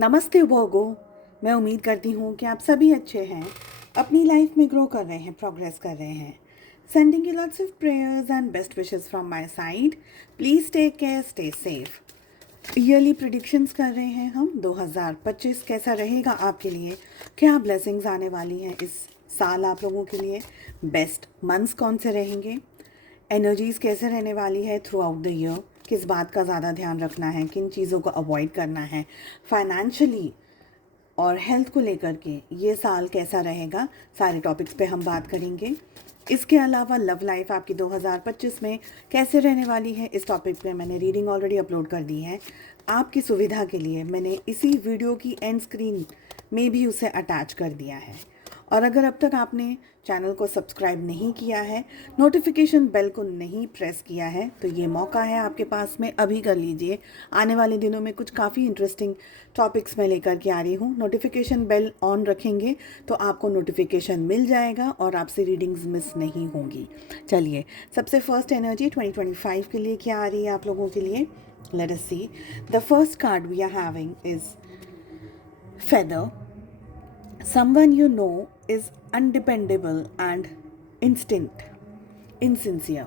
नमस्ते वोगो। मैं उम्मीद करती हूँ कि आप सभी अच्छे हैं, अपनी लाइफ में ग्रो कर रहे हैं, प्रोग्रेस कर रहे हैं। Sending you lots of prayers and best wishes from my side. Please take care, stay safe. Yearly predictions कर रहे हैं हम। 2025 कैसा रहेगा आपके लिए, क्या ब्लेसिंग्स आने वाली हैं इस साल आप लोगों के लिए, बेस्ट मंथ्स कौन से रहेंगे, एनर्जीज़ कैसे रहने वाली है थ्रू आउट द ईयर, किस बात का ज़्यादा ध्यान रखना है, किन चीज़ों को अवॉइड करना है, फाइनेंशियली और हेल्थ को लेकर के ये साल कैसा रहेगा, सारे टॉपिक्स पे हम बात करेंगे। इसके अलावा लव लाइफ आपकी 2025 में कैसे रहने वाली है, इस टॉपिक पे मैंने रीडिंग ऑलरेडी अपलोड कर दी है। आपकी सुविधा के लिए मैंने इसी वीडियो की एंड स्क्रीन में भी उसे अटैच कर दिया है। और अगर अब तक आपने चैनल को सब्सक्राइब नहीं किया है, नोटिफिकेशन बेल को नहीं प्रेस किया है, तो ये मौका है आपके पास में, अभी कर लीजिए। आने वाले दिनों में कुछ काफ़ी इंटरेस्टिंग टॉपिक्स मैं लेकर के आ रही हूँ। नोटिफिकेशन बेल ऑन रखेंगे तो आपको नोटिफिकेशन मिल जाएगा और आपसे रीडिंग्स मिस नहीं होंगी। चलिए, सबसे फर्स्ट एनर्जी 2025 के लिए क्या आ रही है आप लोगों के लिए, let us see. The first card we are having is feather. Someone you know is undependable and instinct, insincere.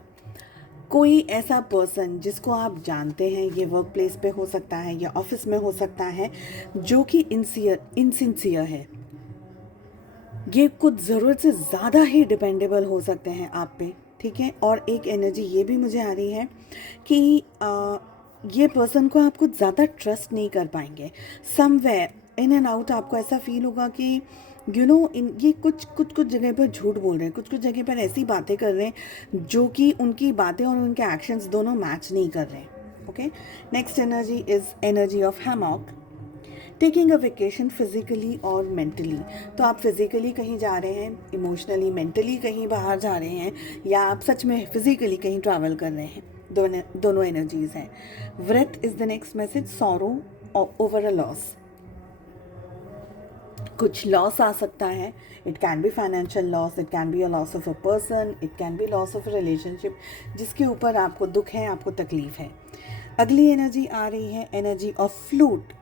कोई ऐसा पर्सन जिसको आप जानते हैं, ये वर्क प्लेस पे हो सकता है या ऑफिस में हो सकता है, जो कि इनसिंसियर है। ये कुछ ज़रूरत से ज़्यादा ही डिपेंडेबल हो सकते हैं आप पे, ठीक है। और एक एनर्जी ये भी मुझे आ रही है कि ये पर्सन को आप कुछ ज़्यादा ट्रस्ट नहीं कर पाएंगे। समवेयर इन एंड आउट आपको ऐसा फील होगा कि इन ये कुछ जगह पर झूठ बोल रहे हैं, कुछ जगह पर ऐसी बातें कर रहे हैं जो कि उनकी बातें और उनके एक्शंस दोनों मैच नहीं कर रहे हैं। Okay, next energy is energy of hammock. Taking a vacation physically और मेंटली। तो आप फिज़िकली कहीं जा रहे हैं, इमोशनली मेंटली कहीं बाहर जा रहे हैं, या आप सच में फिज़िकली कहीं ट्रैवल कर रहे हैं। दोनों एनर्जीज़ हैं। व्रत is the next message. Sorrow over a loss. कुछ लॉस आ सकता है। It can be financial loss, it can be a loss of a person, it can be loss of a relationship जिसके ऊपर आपको दुख है, आपको तकलीफ है। अगली एनर्जी आ रही है energy of flute.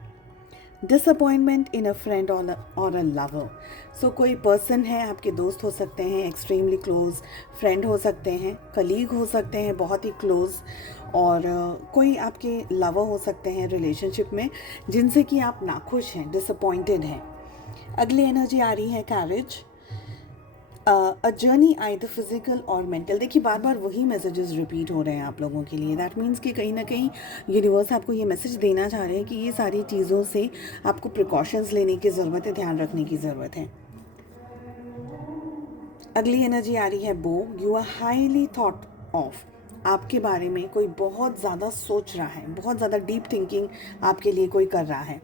Disappointment in a friend और अ लवर। सो कोई पर्सन है, आपके दोस्त हो सकते हैं, एक्सट्रीमली क्लोज फ्रेंड हो सकते हैं, कलीग हो सकते हैं बहुत ही क्लोज, और कोई आपके लवर हो सकते हैं रिलेशनशिप में जिनसे कि आप नाखुश हैं, डिसअपॉइंटेड हैं। अगली एनर्जी आ रही है carriage. A journey either physical और मेंटल। देखिए, बार बार वही मैसेजेस रिपीट हो रहे हैं आप लोगों के लिए। दैट मीन्स कि कहीं ना कहीं यूनिवर्स आपको ये मैसेज देना चाह रहे हैं कि ये सारी चीज़ों से आपको प्रिकॉशंस लेने की ज़रूरत है, ध्यान रखने की ज़रूरत है। अगली एनर्जी आ रही है बो। You are highly thought of. आपके बारे में कोई बहुत ज़्यादा सोच रहा है, बहुत ज़्यादा डीप थिंकिंग आपके लिए कोई कर रहा है।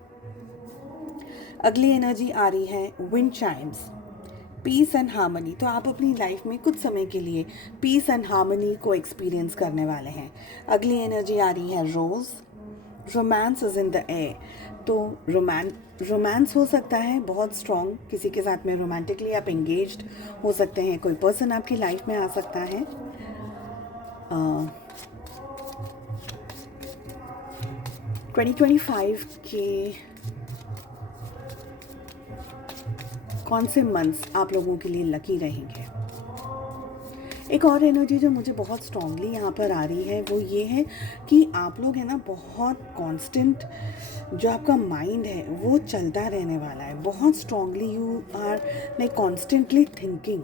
अगली एनर्जी आ रही है wind chimes. Peace and harmony. तो आप अपनी लाइफ में कुछ समय के लिए पीस एंड हार्मनी को एक्सपीरियंस करने वाले हैं। अगली एनर्जी आ रही है rose. Romance is in the air. तो रोमांस हो सकता है बहुत स्ट्रॉन्ग, किसी के साथ में रोमांटिकली आप एंगेज्ड हो सकते हैं, कोई पर्सन आपकी लाइफ में आ सकता है। 2025 के कौन से मंथ्स आप लोगों के लिए लकी रहेंगे। एक और एनर्जी जो मुझे बहुत स्ट्रांगली यहाँ पर आ रही है वो ये है कि आप लोग है ना, बहुत कांस्टेंट जो आपका माइंड है वो चलता रहने वाला है बहुत strongly. You are like constantly thinking.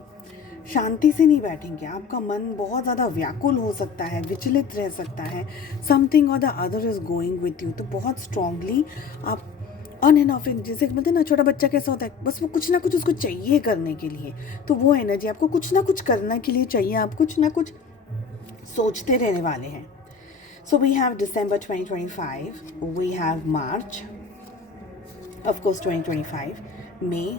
शांति से नहीं बैठेंगे, आपका मन बहुत ज़्यादा व्याकुल हो सकता है, विचलित रह सकता है। समथिंग और the other is going with you. तो बहुत स्ट्रांगली आप ऑन एंड ऑफ, जैसे बोलते हैं ना, छोटा बच्चा कैसा होता है, बस वो कुछ ना कुछ उसको चाहिए करने के लिए। तो वो एनर्जी आपको कुछ ना कुछ करने के लिए चाहिए, आप कुछ ना कुछ सोचते रहने वाले हैं। So we have December 2025, we have March, of course 2025, May,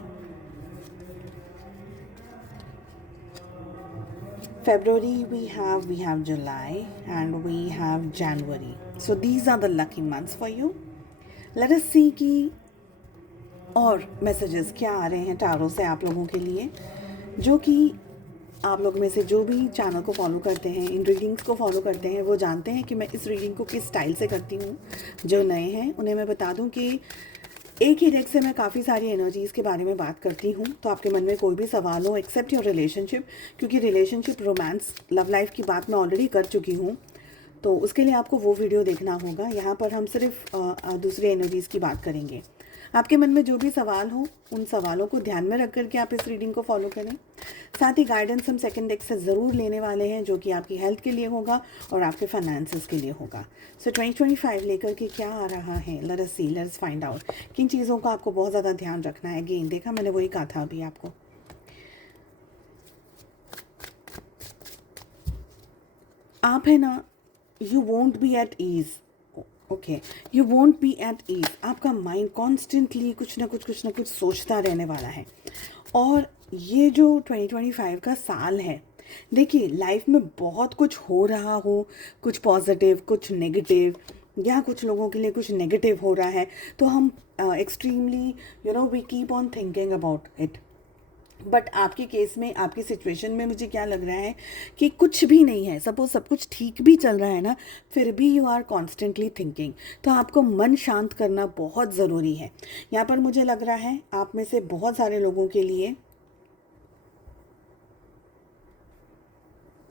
February, we have July, and we have January. So these are the lucky months for you. Let us see कि और मैसेजेस क्या आ रहे हैं टारो से आप लोगों के लिए, जो कि आप लोग में से जो भी चैनल को फॉलो करते हैं, इन रीडिंग्स को फॉलो करते हैं, वो जानते हैं कि मैं इस रीडिंग को किस स्टाइल से करती हूँ। जो नए हैं उन्हें मैं बता दूँ कि एक ही डेक से मैं काफ़ी सारी एनर्जीज़ के बारे में बात करती हूँ, तो आपके मन में कोई भी सवाल हो एक्सेप्ट योर रिलेशनशिप, क्योंकि रिलेशनशिप, रोमांस, लव लाइफ की बात मैं ऑलरेडी कर चुकी हूँ, तो उसके लिए आपको वो वीडियो देखना होगा। यहाँ पर हम सिर्फ दूसरी एनर्जीज़ की बात करेंगे। आपके मन में जो भी सवाल हो उन सवालों को ध्यान में रख करके आप इस रीडिंग को फॉलो करें। साथ ही गाइडेंस हम सेकंड डेक से ज़रूर लेने वाले हैं, जो कि आपकी हेल्थ के लिए होगा और आपके फाइनेंसेस के लिए होगा। सो 2025 लेकर के क्या आ रहा है, let us see, let's find out. किन चीज़ों का आपको बहुत ज़्यादा ध्यान रखना है। अगेन देखा, मैंने वही कहा था अभी आपको। आप है ना, you won't be at ease, okay, you won't be at ease. आपका माइंड कॉन्स्टेंटली कुछ ना कुछ सोचता रहने वाला है। और ये जो 2025 का साल है, देखिए लाइफ में बहुत कुछ हो रहा हो, कुछ पॉजिटिव, कुछ नेगेटिव, या कुछ लोगों के लिए कुछ नेगेटिव हो रहा है, तो हम extremely we keep on thinking about it. But आपके केस में, आपकी सिचुएशन में मुझे क्या लग रहा है कि कुछ भी नहीं है, सपोज सब कुछ ठीक भी चल रहा है ना, फिर भी यू आर कॉन्स्टेंटली थिंकिंग। तो आपको मन शांत करना बहुत ज़रूरी है। यहाँ पर मुझे लग रहा है आप में से बहुत सारे लोगों के लिए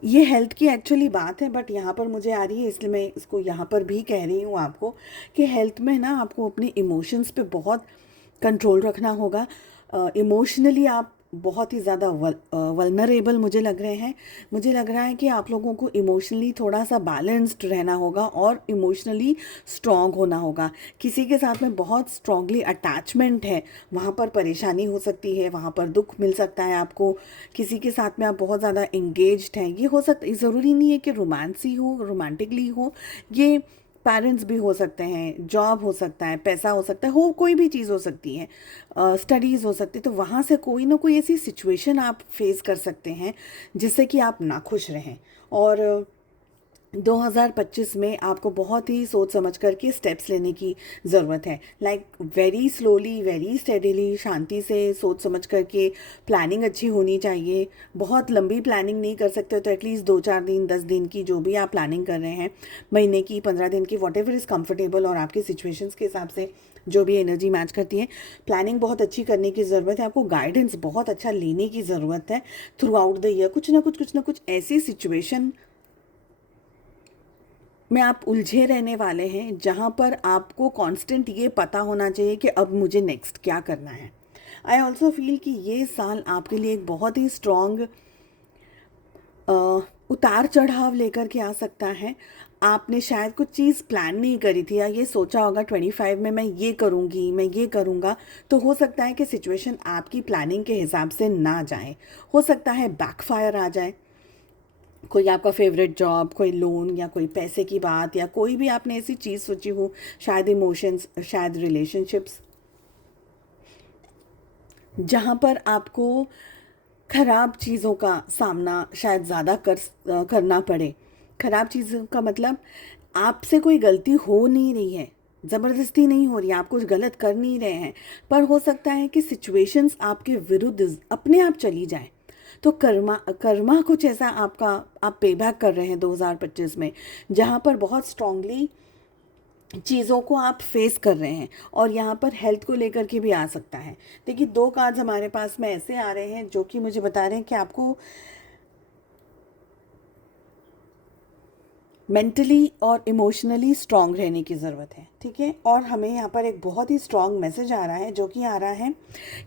ये हेल्थ की एक्चुअली बात है, बट यहाँ पर मुझे आ रही है, इसलिए मैं इसको यहाँ पर भी कह रही हूँ आपको कि हेल्थ में ना आपको अपने इमोशंस पे बहुत कंट्रोल रखना होगा। इमोशनली आप बहुत ही ज़्यादा वल्नरेबल मुझे लग रहे हैं। मुझे लग रहा है कि आप लोगों को इमोशनली थोड़ा सा बैलेंस्ड रहना होगा और इमोशनली स्ट्रॉन्ग होना होगा। किसी के साथ में बहुत स्ट्रॉन्गली अटैचमेंट है, वहाँ पर परेशानी हो सकती है, वहाँ पर दुख मिल सकता है आपको। किसी के साथ में आप बहुत ज़्यादा इंगेज्ड हैं, ये हो सकता, ज़रूरी नहीं है कि रोमांस ही हो, रोमांटिकली हो, ये पेरेंट्स भी हो सकते हैं, जॉब हो सकता है, पैसा हो सकता है, हो कोई भी चीज़ हो सकती है, स्टडीज़ हो सकती है। तो वहाँ से कोई ना कोई ऐसी सिचुएशन आप फेस कर सकते हैं जिससे कि आप नाखुश रहें। और 2025 में आपको बहुत ही सोच समझ करके स्टेप्स लेने की ज़रूरत है। Like very slowly, very steadily, शांति से सोच समझ करके प्लानिंग अच्छी होनी चाहिए। बहुत लंबी प्लानिंग नहीं कर सकते तो एटलीस्ट 2-4 दिन, 10 दिन की जो भी आप प्लानिंग कर रहे हैं, महीने की, 15 दिन की, वॉट एवर इज़ कम्फर्टेबल और आपके सिचुएशंस के हिसाब से जो भी एनर्जी मैच करती है, प्लानिंग बहुत अच्छी करने की ज़रूरत है। आपको गाइडेंस बहुत अच्छा लेने की ज़रूरत है थ्रू आउट द ईयर। कुछ ना कुछ ऐसी सिचुएशन में आप उलझे रहने वाले हैं जहाँ पर आपको कांस्टेंट ये पता होना चाहिए कि अब मुझे नेक्स्ट क्या करना है। आई ऑल्सो फील कि ये साल आपके लिए एक बहुत ही स्ट्रॉन्ग उतार चढ़ाव लेकर के आ सकता है। आपने शायद कुछ चीज़ प्लान नहीं करी थी, या ये सोचा होगा 25 में मैं ये करूँगी, मैं ये करूँगा, तो हो सकता है कि सिचुएशन आपकी प्लानिंग के हिसाब से ना जाए, हो सकता है बैकफायर आ जाए। कोई आपका फेवरेट जॉब, कोई लोन, या कोई पैसे की बात, या कोई भी आपने ऐसी चीज़ सोची हो, शायद इमोशंस, शायद रिलेशनशिप्स, जहाँ पर आपको खराब चीज़ों का सामना शायद ज़्यादा करना पड़े। खराब चीज़ों का मतलब आपसे कोई गलती हो नहीं रही है, ज़बरदस्ती नहीं हो रही है, आप कुछ गलत कर नहीं रहे हैं, पर हो सकता है कि सिचुएशंस आपके विरुद्ध अपने आप चली जाए। तो कर्मा कर्मा कुछ ऐसा आपका, आप पे बैक कर रहे हैं 2025 में, जहाँ पर बहुत स्ट्रांगली चीज़ों को आप फेस कर रहे हैं। और यहाँ पर हेल्थ को लेकर के भी आ सकता है। देखिए 2 कार्ड्स हमारे पास में ऐसे आ रहे हैं जो कि मुझे बता रहे हैं कि आपको मेंटली और इमोशनली स्ट्रांग रहने की ज़रूरत है, ठीक है। और हमें यहाँ पर एक बहुत ही स्ट्रांग मैसेज आ रहा है, जो कि आ रहा है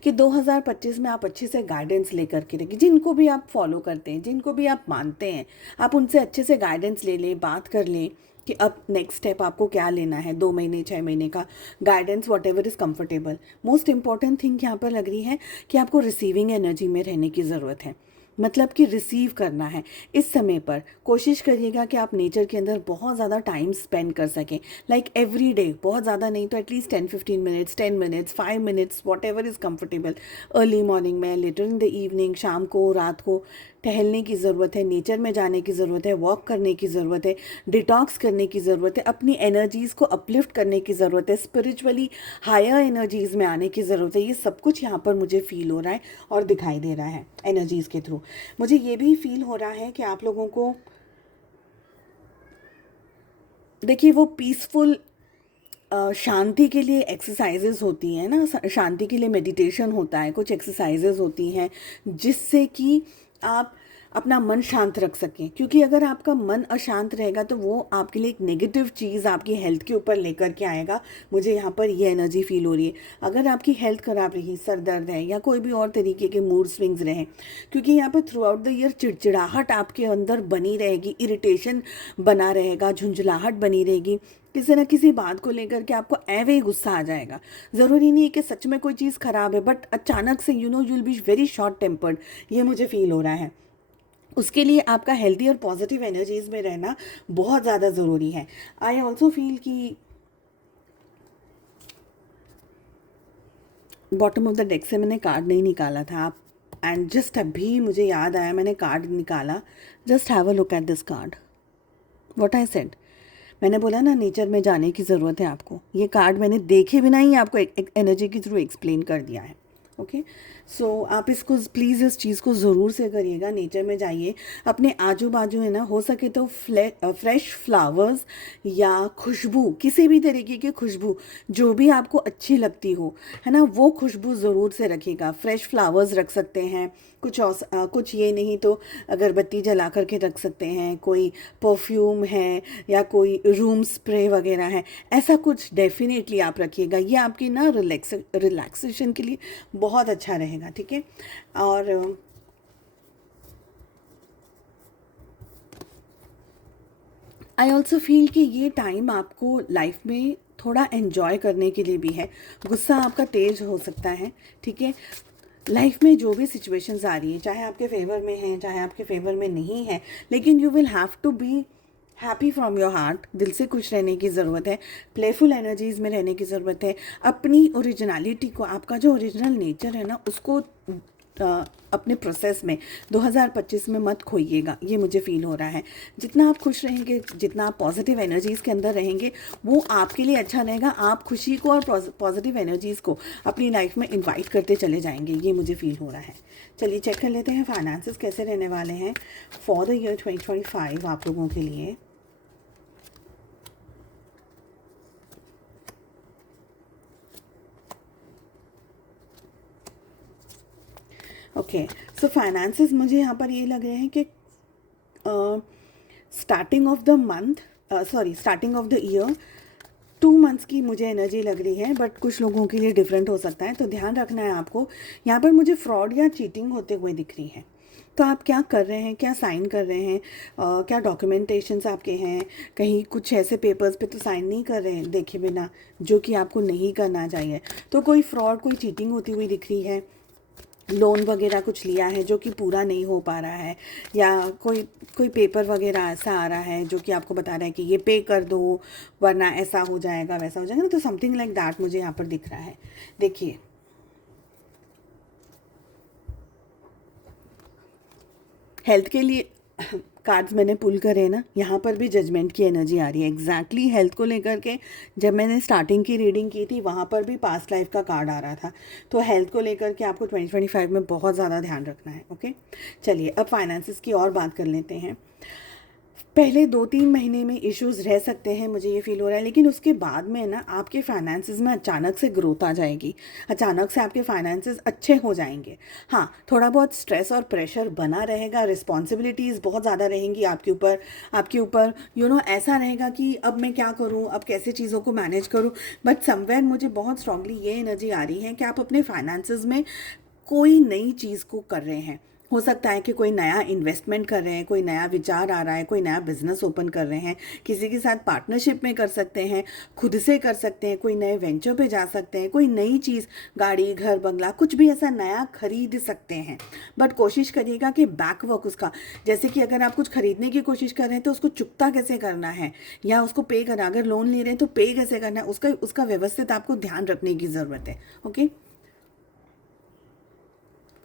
कि 2025 में आप अच्छे से गाइडेंस लेकर के रखिए। जिनको भी आप फॉलो करते हैं, जिनको भी आप मानते हैं, आप उनसे अच्छे से गाइडेंस ले लें, बात कर लें कि अब नेक्स्ट स्टेप आपको क्या लेना है। 2 महीने, 6 महीने का guidance, what ever is comfortable. Most important thing यहाँ पर लग रही है कि आपको रिसीविंग एनर्जी में रहने की ज़रूरत है, मतलब कि रिसीव करना है। इस समय पर कोशिश करिएगा कि आप नेचर के अंदर बहुत ज़्यादा टाइम स्पेंड कर सकें। लाइक एवरी डे, बहुत ज़्यादा नहीं तो at least 10-15 minutes, 10 minutes, 5 minutes, what ever is comfortable. Early morning में, लेटर इन द इवनिंग, शाम को, रात को टहलने की ज़रूरत है, नेचर में जाने की ज़रूरत है, वॉक करने की ज़रूरत है, डिटॉक्स करने की ज़रूरत है, अपनी एनर्जीज़ को अपलिफ्ट करने की ज़रूरत है, स्पिरिचुअली हायर एनर्जीज़ में आने की ज़रूरत है। ये सब कुछ यहाँ पर मुझे फील हो रहा है और दिखाई दे रहा है एनर्जीज़ के थ्रू। मुझे ये भी फील हो रहा है कि आप लोगों को, देखिए वो पीसफुल शांति के लिए एक्सरसाइजेज होती हैं ना, शांति के लिए मेडिटेशन होता है, कुछ एक्सरसाइजेज होती हैं जिससे कि आप अपना मन शांत रख सकें, क्योंकि अगर आपका मन अशांत रहेगा तो वो आपके लिए एक नेगेटिव चीज़ आपकी हेल्थ के ऊपर लेकर के आएगा। मुझे यहाँ पर ये एनर्जी फील हो रही है। अगर आपकी हेल्थ ख़राब रही, सर दर्द है या कोई भी और तरीके के मूड स्विंग्स रहे, क्योंकि यहाँ पर थ्रू आउट द ईयर चिड़चिड़ाहट आपके अंदर बनी रहेगी, इरिटेशन बना रहेगा, झुंझलाहट बनी रहेगी, किसी न किसी बात को लेकर के आपको ऐवे ही गुस्सा आ जाएगा। ज़रूरी नहीं है कि सच में कोई चीज़ ख़राब है, बट अचानक से you will be very short tempered, ये मुझे फील हो रहा है। उसके लिए आपका हेल्दी और पॉजिटिव एनर्जीज में रहना बहुत ज़्यादा ज़रूरी है। आई ऑल्सो फील कि बॉटम ऑफ द डेक से मैंने कार्ड नहीं निकाला था आप, एंड जस्ट अभी मुझे याद आया मैंने कार्ड निकाला। Just have a look at this card, what I said. मैंने बोला ना नेचर में जाने की ज़रूरत है आपको। ये कार्ड मैंने देखे बिना ही आपको एक एनर्जी के थ्रू एक्सप्लेन कर दिया है। ओके, सो आप इसको प्लीज़ इस चीज़ को ज़रूर से करिएगा। नेचर में जाइए, अपने आजू बाजू है ना, हो सके तो फ्रेश फ्लावर्स या खुशबू, किसी भी तरीके की खुशबू जो भी आपको अच्छी लगती हो, है ना, वो खुशबू ज़रूर से रखिएगा। फ्रेश फ्लावर्स रख सकते हैं, कुछ ये नहीं तो अगरबत्ती जला करके रख सकते हैं, कोई परफ्यूम है या कोई रूम स्प्रे वगैरह है, ऐसा कुछ डेफिनेटली आप रखिएगा। ये आपकी ना रिलैक्सेशन के लिए बहुत अच्छा रहेगा, ठीक है। और आई ऑल्सो फील कि ये टाइम आपको लाइफ में थोड़ा एन्जॉय करने के लिए भी है। गुस्सा आपका तेज हो सकता है, ठीक है। लाइफ में जो भी सिचुएशंस आ रही है, चाहे आपके फेवर में है चाहे आपके फेवर में नहीं है, लेकिन you will have to be happy from your heart. दिल से खुश रहने की ज़रूरत है, प्लेफुल एनर्जीज़ में रहने की ज़रूरत है। अपनी ओरिजिनलिटी को, आपका जो ओरिजिनल नेचर है ना, उसको अपने प्रोसेस में 2025 में मत खोइएगा, ये मुझे फील हो रहा है। जितना आप खुश रहेंगे, जितना आप पॉजिटिव एनर्जीज़ के अंदर रहेंगे, वो आपके लिए अच्छा रहेगा। आप खुशी को और पॉजिटिव एनर्जीज़ को अपनी लाइफ में इन्वाइट करते चले जाएंगे, ये मुझे फील हो रहा है। चलिए चेक कर लेते हैं फाइनेंसेस कैसे रहने वाले हैं फॉर द ईयर 2025 आप लोगों के लिए। ओके, सो फाइनेंसेस मुझे यहाँ पर ये लग रहे हैं कि starting of the month, starting of the year 2 months की मुझे एनर्जी लग रही है, बट कुछ लोगों के लिए डिफरेंट हो सकता है, तो ध्यान रखना है आपको। यहाँ पर मुझे फ्रॉड या चीटिंग होते हुए दिख रही है, तो आप क्या कर रहे हैं, क्या साइन कर रहे हैं, क्या डॉक्यूमेंटेशंस आपके हैं, कहीं कुछ ऐसे पेपर्स पे तो साइन नहीं कर रहे हैं देखे बिना, जो कि आपको नहीं करना चाहिए। तो कोई फ्रॉड, कोई चीटिंग होती हुई दिख रही है। लोन वगैरह कुछ लिया है जो कि पूरा नहीं हो पा रहा है, या कोई कोई पेपर वगैरह ऐसा आ रहा है जो कि आपको बता रहा है कि ये पे कर दो वरना ऐसा हो जाएगा वैसा हो जाएगा ना, तो समथिंग लाइक दैट मुझे यहाँ पर दिख रहा है। देखिए, हेल्थ के लिए कार्ड्स मैंने पुल करे ना, यहाँ पर भी जजमेंट की एनर्जी आ रही है एग्जैक्टली हेल्थ को लेकर के। जब मैंने स्टार्टिंग की रीडिंग की थी वहाँ पर भी पास्ट लाइफ का कार्ड आ रहा था, तो हेल्थ को लेकर के आपको 2025 में बहुत ज़्यादा ध्यान रखना है। ओके, चलिए अब फाइनेंसिस की और बात कर लेते हैं। पहले 2-3 महीने में इश्यूज रह सकते हैं, मुझे ये फील हो रहा है, लेकिन उसके बाद में ना आपके फाइनेंसेस में अचानक से ग्रोथ आ जाएगी, अचानक से आपके फाइनेंसेस अच्छे हो जाएंगे। हाँ, थोड़ा बहुत स्ट्रेस और प्रेशर बना रहेगा, रिस्पॉन्सिबिलिटीज़ बहुत ज़्यादा रहेंगी आपके ऊपर ऐसा रहेगा कि अब मैं क्या करूँ, अब कैसे चीज़ों को मैनेज करूँ। बट समवेयर मुझे बहुत स्ट्रांगली ये एनर्जी आ रही है कि आप अपने फाइनेंसेस में कोई नई चीज़ को कर रहे हैं। हो सकता है कि कोई नया इन्वेस्टमेंट कर रहे हैं, कोई नया विचार आ रहा है, कोई नया बिजनेस ओपन कर रहे हैं, किसी के साथ पार्टनरशिप में कर सकते हैं, खुद से कर सकते हैं, कोई नए वेंचर पे जा सकते हैं, कोई नई चीज़, गाड़ी, घर, बंगला, कुछ भी ऐसा नया खरीद सकते हैं। बट कोशिश करिएगा कि बैक वर्क उसका, जैसे कि अगर आप कुछ खरीदने की कोशिश कर रहे हैं तो उसको चुकता कैसे करना है, या उसको पे करना, अगर लोन ले रहे हैं तो पे कैसे करना है, उसका व्यवस्थित आपको ध्यान रखने की ज़रूरत है। ओके,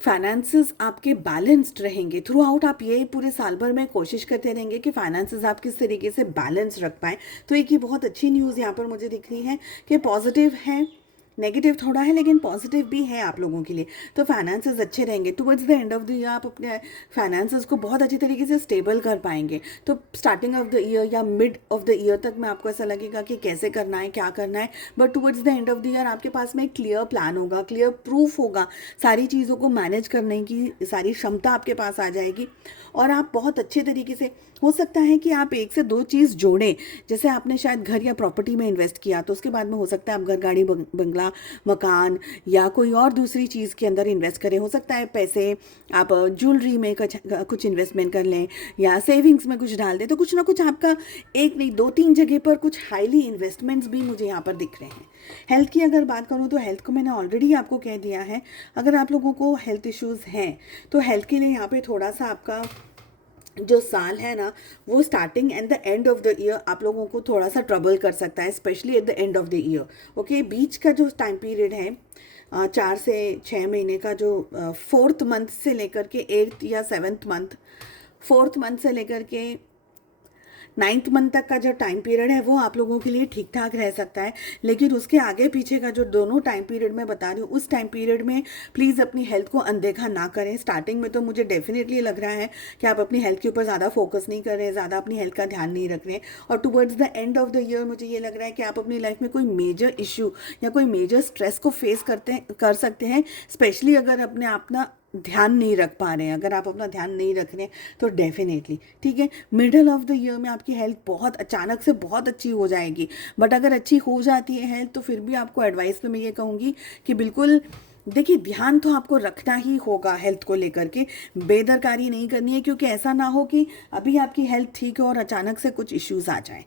फाइनेंसेस आपके बैलेंस्ड रहेंगे थ्रू आउट। आप ये पूरे साल भर में कोशिश करते रहेंगे कि फाइनेंसेस आप किस तरीके से बैलेंस रख पाएँ। तो एक ये बहुत अच्छी न्यूज़ यहाँ पर मुझे दिख रही है कि पॉजिटिव है, नेगेटिव थोड़ा है लेकिन पॉजिटिव भी है आप लोगों के लिए। तो फाइनेंसेस अच्छे रहेंगे। Towards the end of the year आप अपने फाइनेंसेस को बहुत अच्छी तरीके से स्टेबल कर पाएंगे। तो स्टार्टिंग ऑफ द ईयर या मिड ऑफ द ईयर तक में आपको ऐसा लगेगा कि कैसे करना है, क्या करना है, but towards the end of the year आपके पास में एक क्लियर प्लान होगा, क्लियर प्रूफ होगा, सारी चीज़ों को मैनेज करने की सारी क्षमता आपके पास आ जाएगी और आप बहुत अच्छे तरीके से, हो सकता है कि आप एक से दो चीज़ जोड़ें। जैसे आपने शायद घर या प्रॉपर्टी में इन्वेस्ट किया तो उसके बाद में हो सकता है आप घर, गाड़ी, बंगला, मकान या कोई और दूसरी चीज़ के अंदर इन्वेस्ट करें। हो सकता है पैसे आप ज्वेलरी में कुछ इन्वेस्टमेंट कर लें या सेविंग्स में कुछ डाल दें। तो कुछ ना कुछ आपका एक नहीं दो तीन जगह पर कुछ हाईली इन्वेस्टमेंट्स भी मुझे यहाँ पर दिख रहे हैं। हेल्थ की अगर बात करूँ तो हेल्थ को मैंने ऑलरेडी आपको कह दिया है। अगर आप लोगों को हेल्थ इश्यूज़ हैं तो हेल्थ के लिए यहाँ पे थोड़ा सा आपका जो साल है ना वो starting and the end of the year आप लोगों को थोड़ा सा ट्रबल कर सकता है, specially at the end of the year. Okay, बीच का जो टाइम पीरियड है 4 से 6 महीने का, जो 4th मंथ से लेकर के 8th या 7th मंथ, 4th मंथ से लेकर के 9th मंथ तक का जो टाइम पीरियड है वो आप लोगों के लिए ठीक ठाक रह सकता है। लेकिन उसके आगे पीछे का जो दोनों टाइम पीरियड मैं बता रही हूँ उस टाइम पीरियड में प्लीज़ अपनी हेल्थ को अनदेखा ना करें। स्टार्टिंग में तो मुझे डेफिनेटली लग रहा है कि आप अपनी हेल्थ के ऊपर ज़्यादा फोकस नहीं कर रहे, ज़्यादा अपनी हेल्थ का ध्यान नहीं रख रहे, और towards the end of the year मुझे ये लग रहा है कि आप अपनी लाइफ में कोई मेजर इशू या कोई मेजर स्ट्रेस को फेस कर सकते हैं, स्पेशली अगर अपने अपना ध्यान नहीं रख पा रहे हैं। अगर आप अपना ध्यान नहीं रख रहे हैं तो डेफिनेटली ठीक है, मिडल ऑफ द ईयर में आपकी हेल्थ बहुत अचानक से बहुत अच्छी हो जाएगी। बट अगर अच्छी हो जाती है हेल्थ तो फिर भी आपको एडवाइस में मैं ये कहूँगी कि बिल्कुल देखिए, ध्यान तो आपको रखना ही होगा हेल्थ को लेकर के, बेदरकारी नहीं करनी है, क्योंकि ऐसा ना हो कि अभी आपकी हेल्थ ठीक है और अचानक से कुछ इश्यूज आ जाए।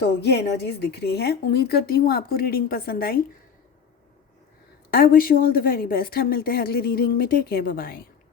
तो ये एनर्जीज दिख रही हैं। उम्मीद करती हूँ आपको रीडिंग पसंद आई। I wish you all the very best. हम मिलते हैं अगली रीडिंग में। Take care, bye bye.